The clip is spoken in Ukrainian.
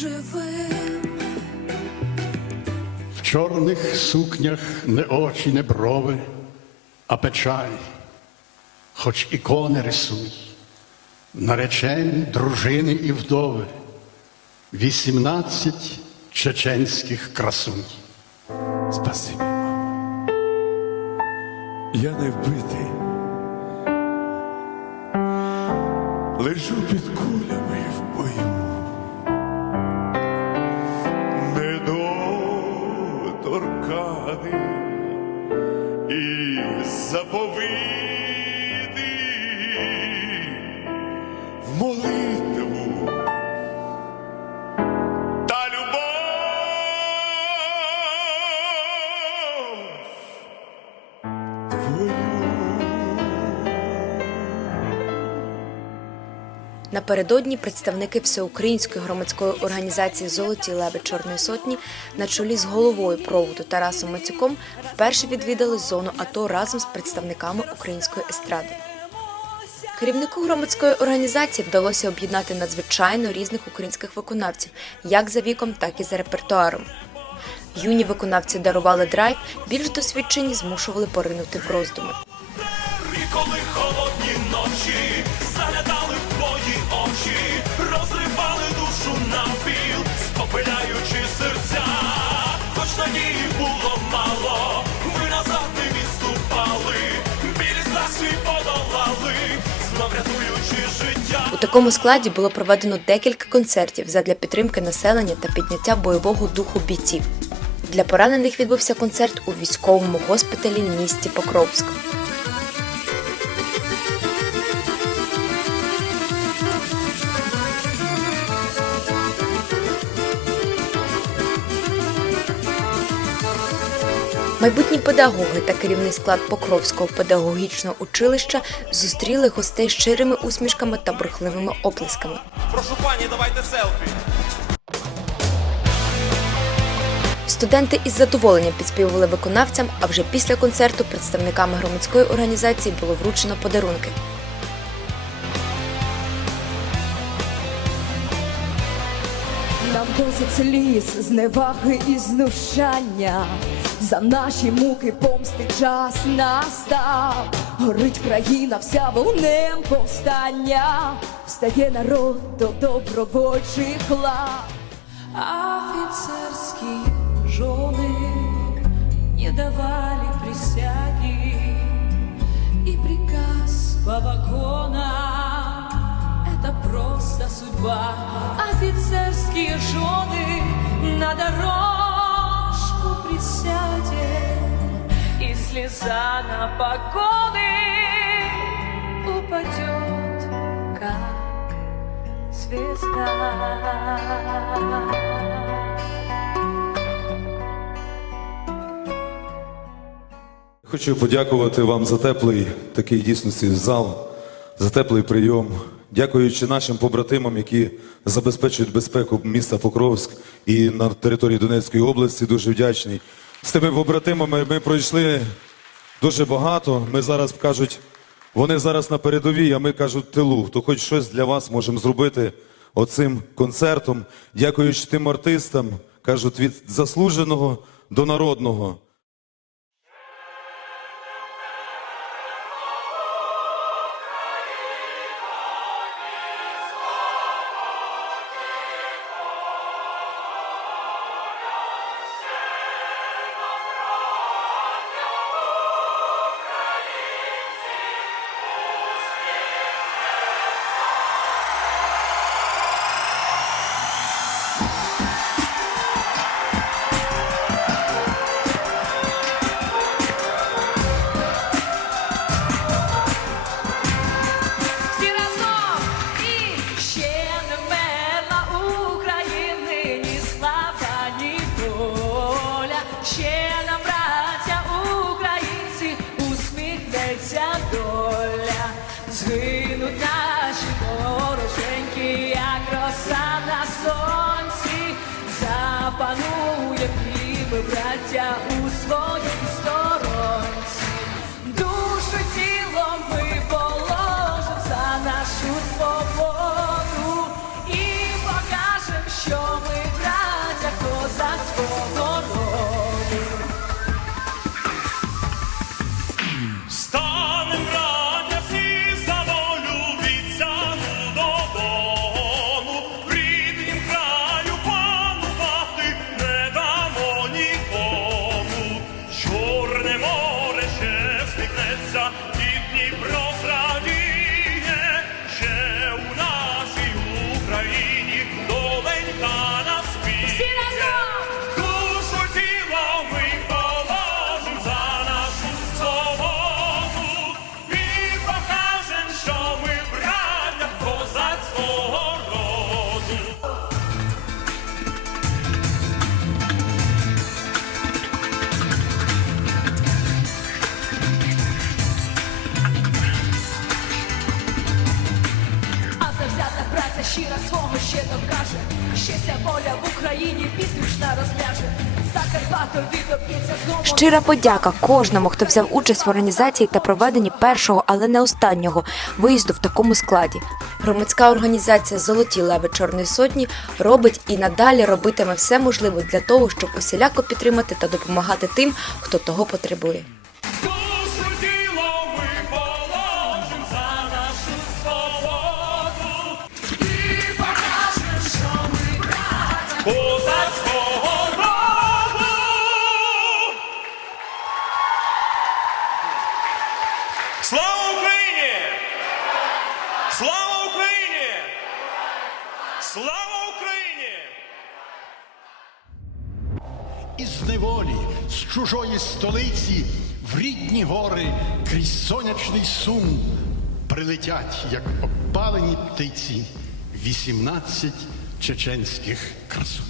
живим. В чорних сукнях не очі, не брови, а печаль, хоч ікони рисуй, наречені, дружини і вдови, вісімнадцять чеченських красунь. Спасибі, мама. Я не вбитий. Лежу під кулями в бою. Недоторканий і заповіди в молитву та любов. Твою. Напередодні представники всеукраїнської громадської організації Золоті леви Чорної сотні на чолі з головою проводу Тарасом Мацюком вперше відвідали зону АТО разом з представниками української естради. Керівнику громадської організації вдалося об'єднати надзвичайно різних українських виконавців, як за віком, так і за репертуаром. Юні виконавці дарували драйв, більш досвідчені змушували поринути в роздуми. Було мало, ми назад не відступали, білі страшні подолали, знов рятуючи життя. У такому складі було проведено декілька концертів задля підтримки населення та підняття бойового духу бійців. Для поранених відбувся концерт у військовому госпіталі місті Покровськ. Майбутні педагоги та керівний склад Покровського педагогічного училища зустріли гостей щирими усмішками та бурхливими оплесками. Прошу пані, давайте селфі. Студенти із задоволенням підспівували виконавцям, а вже після концерту представниками громадської організації було вручено подарунки. Нам досить сліз, зневаги і знущання. За наші муки помсти час настав. Горить країна вся вогнем повстання. Встає народ до добровольчих лав. Офицерские жены не давали присяги, И приказ по вагонам — это просто судьба. Офицерские жены на дорожку присядем, И слеза на погоны упадет, как звезда. Хочу подякувати вам за теплий такий дійсності зал, за теплий прийом. Дякуючи нашим побратимам, які забезпечують безпеку міста Покровськ і на території Донецької області. Дуже вдячний. З тими побратимами ми пройшли дуже багато. Ми зараз кажуть, вони зараз на передовій, а ми кажуть тилу. То хоч щось для вас можемо зробити оцим концертом. Дякуючи тим артистам, кажуть, від заслуженого до народного. Ще нам, браття українці, усміхнеться доля. Згинуть наші вороженьки, як роса на сонці. Запанує і браття, у своїй сторонці. Душу тіло ми положим за нашу свободу і покажем, що ми щира свого ще докаже. Щастя воля в Україні піснюшна розляже. Щира подяка кожному, хто взяв участь в організації та проведенні першого, але не останнього виїзду в такому складі. Громадська організація Золоті леви Чорної сотні робить і надалі робитиме все можливе для того, щоб усіляко підтримати та допомагати тим, хто того потребує. Слава Україні! Слава Україні! Слава Україні! Із неволі, з чужої столиці, в рідні гори крізь сонячний сум прилетять, як опалені птиці, вісімнадцять чеченських красунь.